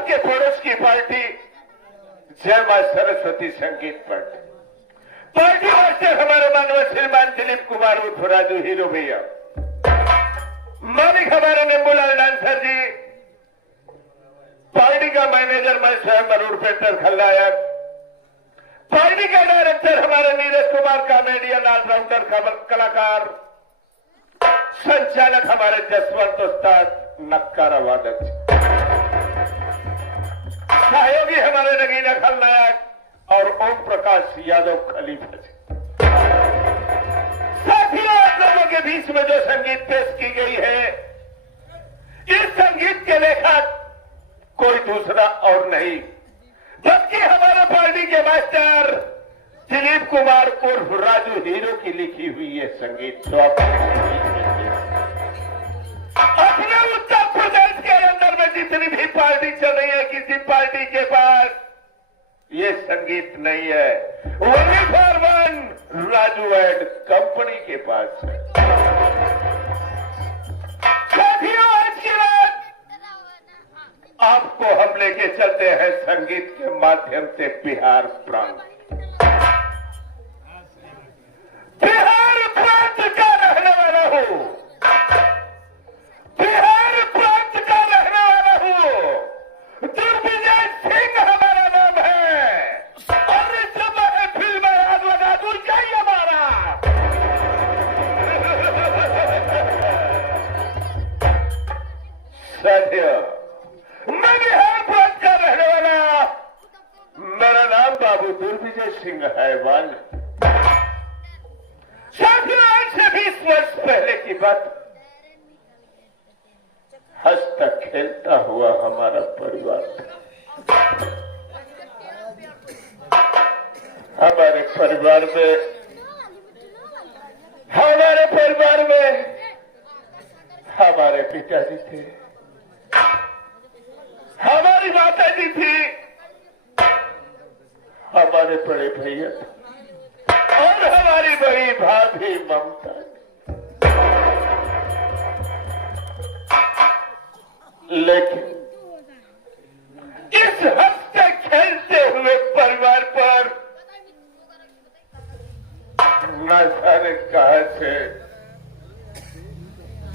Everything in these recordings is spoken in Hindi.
आपके पड़ोस की पार्टी जय मां सरस्वती संगीत पार्टी मास्टर हमारे मानव श्रीमान दिलीप कुमार उर्फ राजू हीरो भैया, मालिक हमारे निम्बूलाल डांसर जी, पार्टी का मैनेजर मैं स्वयं मरूर पेंटर खलनायक, पार्टी का डायरेक्टर हमारे नीरज कुमार कॉमेडियन ऑलराउंडर कलाकार, संचालक हमारे जसवंत उस्ताद नक्कारा वादक, सहयोगी हमारे नगीना खलनायक और ओम प्रकाश यादव खलीफा जी। साथियों, आप लोगों के बीच में जो संगीत पेश की गई है, इस संगीत के लेखक कोई दूसरा और नहीं बल्कि हमारा पार्टी के मास्टर दिलीप कुमार उर्फ राजू हीरो की लिखी हुई ये संगीत अपने उत्तर प्रदेश के अंदर में जितनी भी पार्टी चल रही है, किसी पार्टी के पास ये संगीत नहीं है, only for one Raju and company के पास है। साथियों, आज की रात आपको हम लेके चलते हैं संगीत के माध्यम से बिहार प्रांत। बिहार प्रांत का रहने वाला हूं, बिहार प्रांत का रहने वाला हूं, दिग्विजय सिंह हमारा नाम है और इस महफिल में हाथ लगा दूं चाहिए हमारा। साथियों, मैं बिहार प्रांत का रहने वाला, मेरा नाम बाबू दिग्विजय सिंह हैवान। साथियों, आज से 20 वर्ष पहले की बात, हंसता खेलता हुआ हमारा परिवार था। हमारे परिवार में हमारे पिताजी थे, हमारी माता जी थी, हमारे बड़े भैया थे और हमारी बड़ी भाभी ममता। लेकिन इस हंसते खेलते हुए परिवार पर न जाने कहां से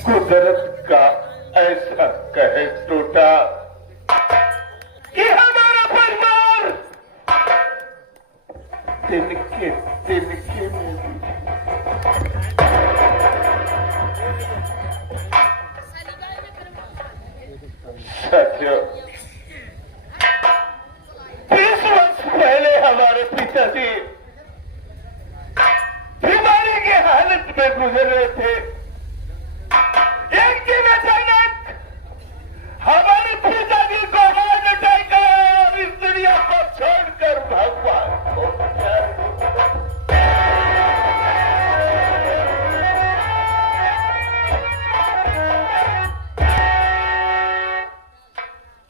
कुदरत का ऐसा कहर टूटा कि हमारा परिवार तिनके में भी साथियों, 30 वर्ष पहले हमारे पिताजी बीमारी की हालत में गुजर रहे थे। एक दिन अचानक हमारे पिताजी को हार्ट अटैक आया और इस दुनिया को छोड़कर भगवान को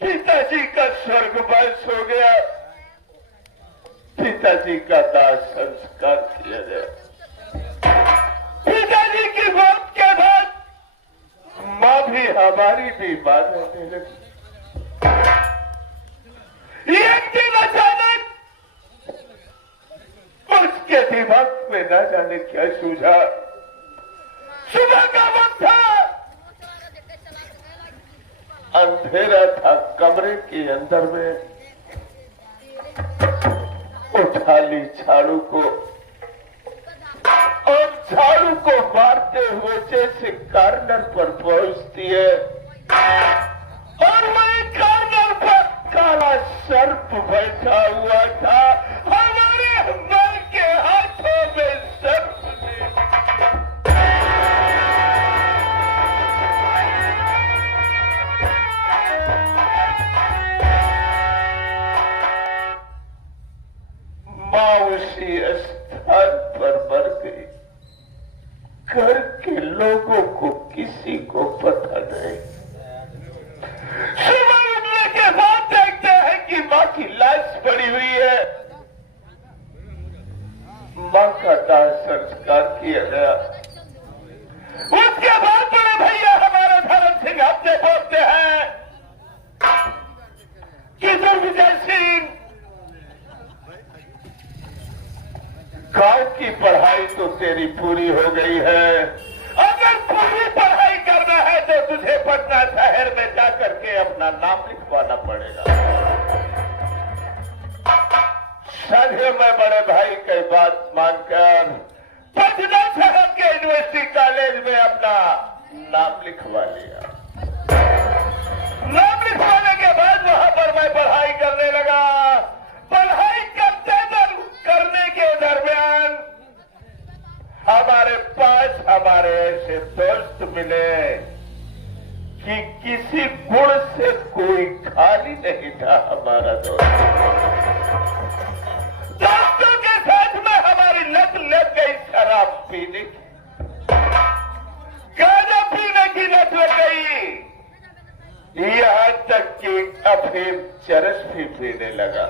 पिताजी का स्वर्गवास हो गया, पिताजी का दाह संस्कार किया गया। पिताजी की मौत के बाद मां भी हमारी बीमार रहने लगी। एक दिन अचानक उसके दिमाग में न जाने क्या सूझा। सुबह का वक्त था, अंधेरा था, कमरे के अंदर में उठा ली झाड़ू को और झाड़ू को मारते हुए जैसे कार्नर पर पहुंचती है और वही कार्नर पर काला सर्प बैठा हुआ था। हमारे मर के हाथों में सर्प मां उसी स्थान पर मर गई। घर के लोगों को किसी को पता नहीं। सुबह उठने के बाद देखते हैं कि मां की लाश पड़ी हुई है। तेरी पूरी हो गई है। अगर पूरी पढ़ाई करना है तो तुझे पटना शहर में जाकर के अपना नाम लिखवाना पड़ेगा। साथियों, मैं बड़े भाई की बात मानकर पटना शहर के यूनिवर्सिटी कॉलेज में अपना नाम लिखवा लिया। नाम लिखवाने के बाद वहां पर मैं पढ़ाई करने लगा। पढ़ाई करने के दरमियान हमारे पास हमारे ऐसे दोस्त मिले कि किसी गुण से कोई खाली नहीं था। हमारा दोस्तों के साथ में हमारी लत लग गई शराब पीने की, गांजा पीने की लत लग गई, यहां तक कि अफीम चरस भी पीने लगा।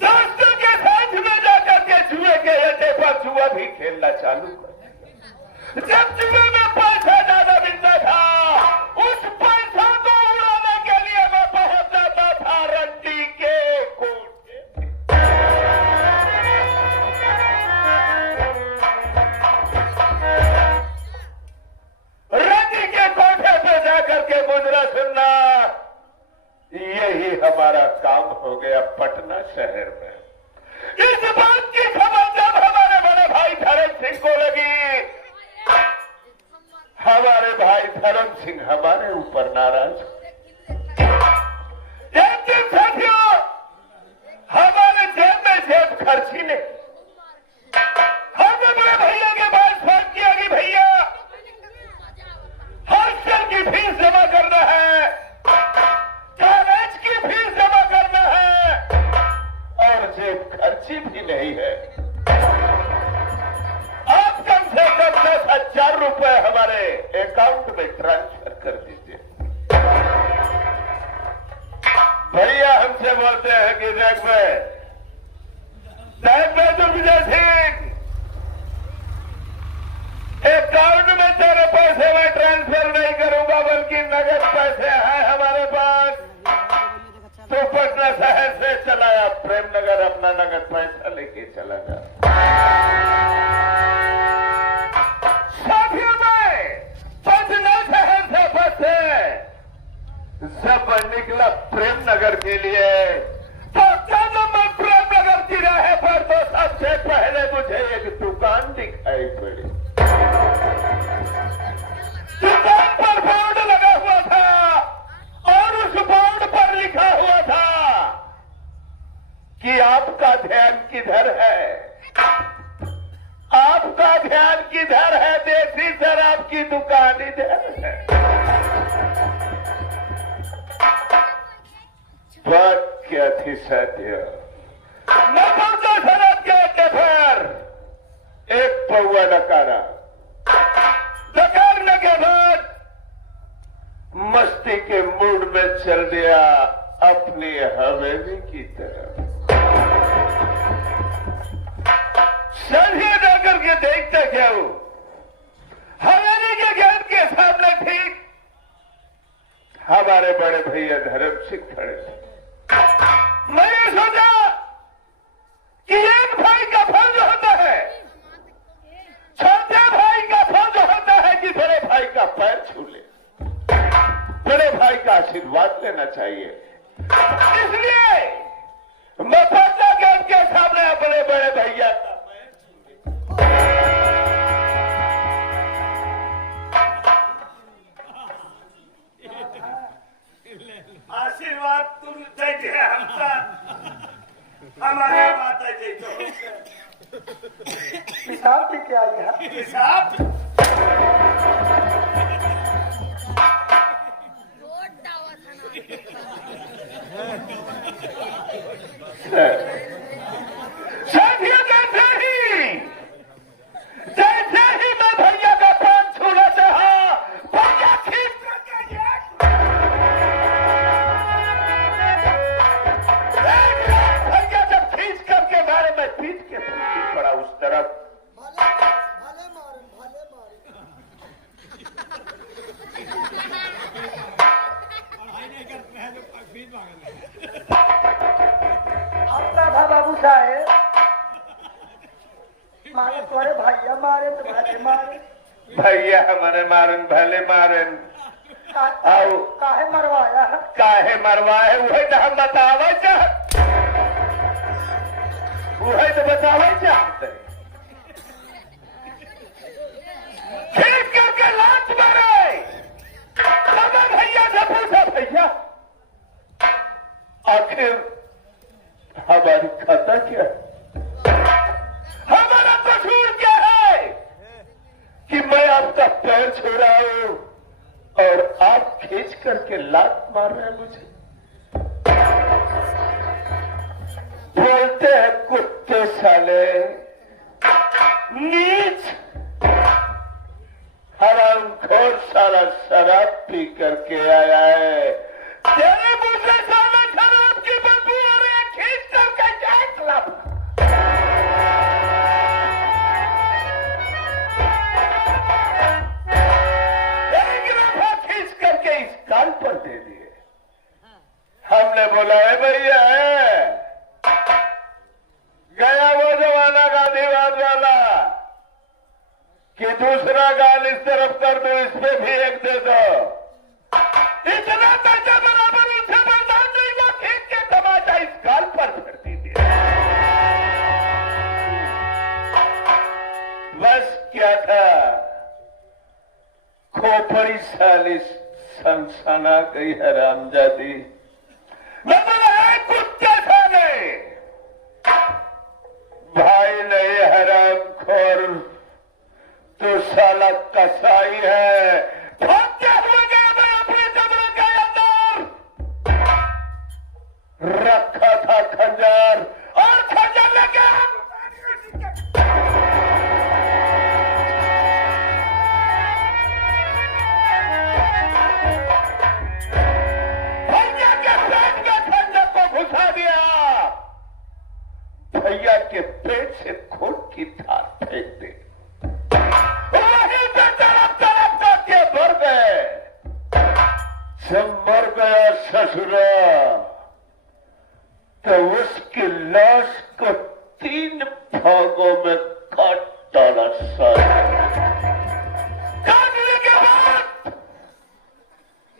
दोस्तों के साथ में जाकर के जुए के अड्डे पर जुआ भी खेलना चालू कर दिया। जब जुए में पैसा ज्यादा मिलता था, उस पैसा को उड़ाने के लिए मैं पहुंच जाता था रंडी के कोठे। रंडी के कोठे पे जाकर के मुजरा सुनना, यही हमारा काम हो गया पटना शहर में। इस बात की खबर जब हमारे बड़े भाई धर्म सिंह को लगी, हमारे भाई धर्म सिंह हमारे ऊपर नाराज। एक दिन साथियों, हमारे जेब में जेब खर्ची ने हमने बड़े भैया के पास फोन किया कि भैया हॉस्टल की फीस जमा करना है, कॉलेज की फीस जमा करना है और जेब खर्ची भी नहीं है। आप कम से कम 10,000 रुपए हमारे अकाउंट में ट्रांसफर कर दीजिए। भैया हमसे बोलते हैं कि जग में दुर्विजय सिंह, अकाउंट में तेरे पैसे मैं ट्रांसफर नहीं करूंगा, बल्कि नगद पैसे हैं हमारे पास। तो पटना शहर से चलाया प्रेमनगर, अपना नगद पैसा लेके चला जा। साथियों, में पटना शहर से बस जब निकला प्रेमनगर के लिए, तो जब मैं प्रेमनगर की राह पर, तो सबसे पहले मुझे एक दुकान दिखाई पड़ी। दुकान पर बोर्ड लगा हुआ था और उस बोर्ड पर लिखा हुआ था कि आपका ध्यान किधर है, आपका ध्यान किधर है, देसी शराब की दुकान इधर है। बात क्या थी साथियों, मैं पहुंचा शराब के अड्डे पर, एक पौवा नकारा नकारने के बाद मस्ती के मूड में चल दिया अपनी हवेली की तरफ। सभी जाकर के देखते क्या हूं, हवेली के गेट के सामने ठीक हमारे बड़े भैया धर्म सिंह खड़े थे। मैंने सोचा कि एक भाई का फर्ज होता है, छोटे भाई का फर्ज होता है कि बड़े भाई का पैर छू ले, बड़े भाई का आशीर्वाद लेना चाहिए। इसलिए मैं पटना गेट के सामने अपने बड़े भैया का पैर छू ले। आशीर्वाद तुम दीजिए हमका, हमारे माता जी तो हिसाब भी क्या है, हिसाब साथियों, जैसे ही मैं भैया का पैर छूना चाहा, भैया खींच करके भैया जब खींच करके मारे, मैं पीट के पड़ा उस तरफ। आपका था बाबू साहेब, भैया हमारे मारन भले मारन आओ काहे मरवाए वही तो हम बतावे चाहत वही तो बतावे चाहते ठीक करके लात मारे बाबा भैया से पूछा भैया आखिर हमारी खाता क्या है हमारा कसूर क्या है कि मैं आपका पैर छुड़ाऊं और आप खींच करके लात मार रहे हैं मुझे बोलते हैं कुत्ते साले नीच हरामखोर सारा शराब पी करके आया है तेरे मुंह से साला शराब की बदबू आ रही है खींच करके जाए लब इस कान पर दे दिए हमने बोला है भैया है गया वो जमाना गांधीवाद वाला कि दूसरा गाल इस तरफ कर दो इस पे भी एक दे दो इतना दर्जा बराबर उसे बर्दाश्त नहीं हुआ खींच के तमाचा इस गाल पर भर दीजिए बस क्या था खोपड़ी सालिश सनसना गई हरामजादी मैं बोला है कुत्ते खाने भाई नहीं हरामखोर तो साला कसाई है भागते हुए गया मैं अपने कमरे के अंदर रखा था खंजर और खंजर लेके भैया के पेट से खून की धार फेंक दे वहीं पे तरफ तरफ करके मर गए जब मर गया ससुरा तो उसकी लाश को 3 भागों में काट डाला काटने के बाद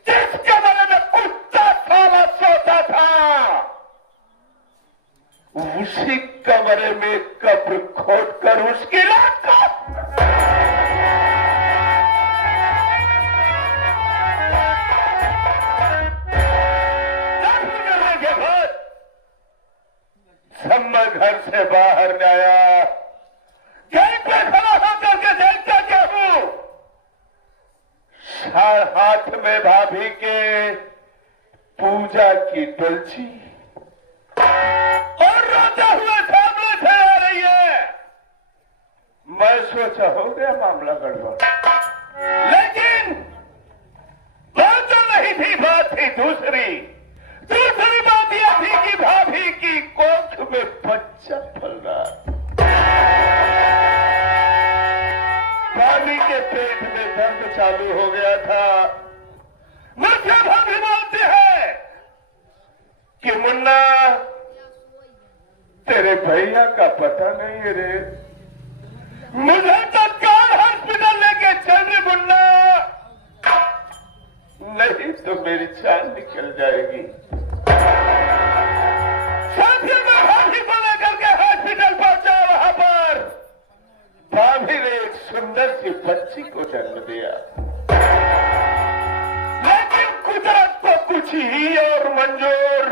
जिस कमरे में कुत्ता साला सोता था उसी कमरे में कब्र खोद कर उसकी लाश को के बाद जब मैं घर से बाहर गया गेट पे खड़ा होकर के देखता क्या हूं हाथ में भाभी के पूजा की तुलसी और रोते हुए सामने से आ रही है मैं सोचा हो गया मामला गड़बड़ लेकिन बात तो नहीं थी बात थी दूसरी बात यह थी कि भाभी की कोख में बच्चा पल रहा भाभी के पेट में दर्द चालू हो गया था मुझे भाभी बोलती है कि मुन्ना तेरे भैया का पता नहीं है रे मुझे तत्काल हॉस्पिटल लेके चल रे मुन्ना नहीं तो मेरी जान निकल जाएगी साथी में भाभी को लेकर के हॉस्पिटल पहुंचा वहां पर भाभी ने एक सुंदर सी बच्ची को जन्म दिया लेकिन कुदरत को कुछ ही और मंजूर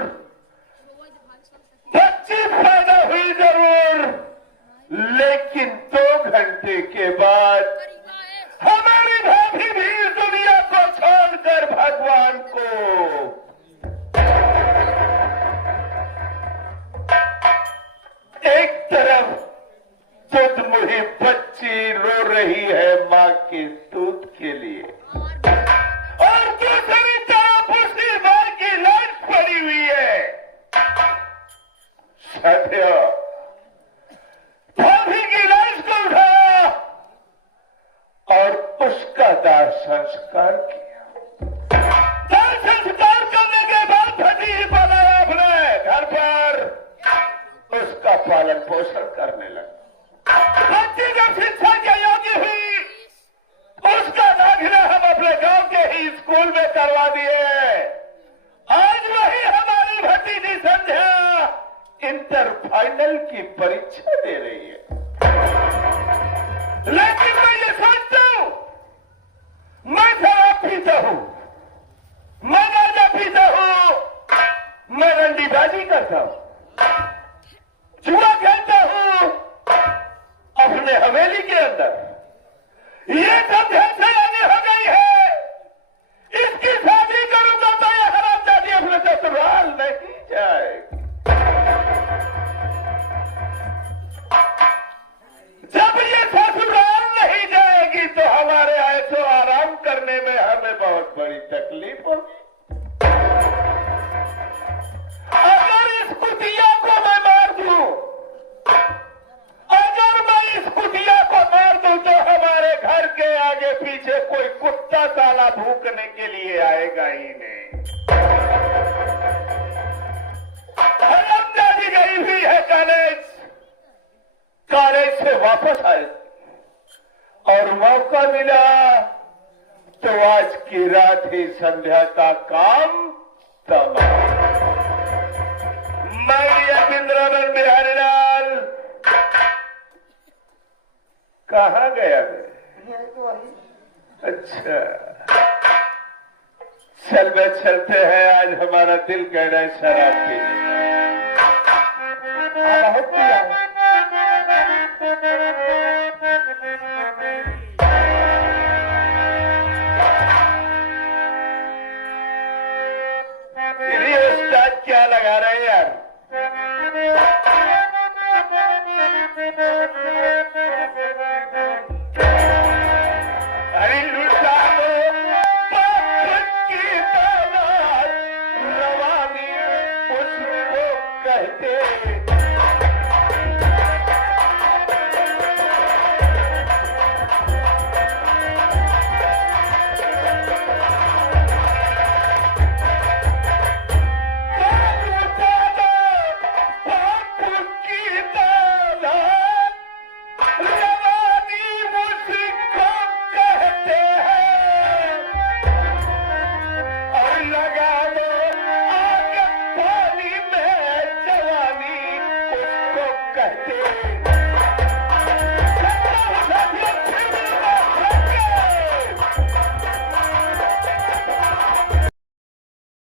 बच्ची पैदा हुई जरूर लेकिन 2 घंटे के बाद हमारी भाभी भी इस दुनिया को छोड़कर भगवान को एक तरफ दूध मुही बच्ची रो रही है मां के दूध के लिए और दूसरी तरफ उसकी मां की लाश पड़ी हुई है साथियों भाभी की लाश को उठाया और उसका दाह संस्कार किया दाह संस्कार करने के बाद भतीजी बनाया अपने घर पर उसका पालन पोषण करने लगा बच्ची जब शिक्षा के योग्य हुई पीता हूं, मैं गांजा पीता हूं, मैं रंडीबाजी करता हूं, जुआ खेलता हूं अपने हवेली के अंदर। ये सब से आगे हो गई है। इसकी शादी करूंगा तो ये हरामजादी अपने ससुराल नहीं जाएगी। जब ये ससुराल नहीं जाएगी तो हमारे आए तो आराम करने में हमें बहुत बड़ी तकलीफ होगी। अगर इस कुतिया को मैं मार दूं, अगर मैं इस कुतिया को मार दूं तो हमारे घर के आगे पीछे कोई कुत्ता साला भूखने के लिए आएगा ही नहीं। हरामजादी गई हुई है कॉलेज से वापस आए और मौका मिला तो आज की रात ही संध्या का काम तमाम। मैं वृंदावन बिहारी लाल कहाँ गया मैं? अच्छा, चलते हैं। आज हमारा दिल कह रहा है शराब पीने। बहुत पिया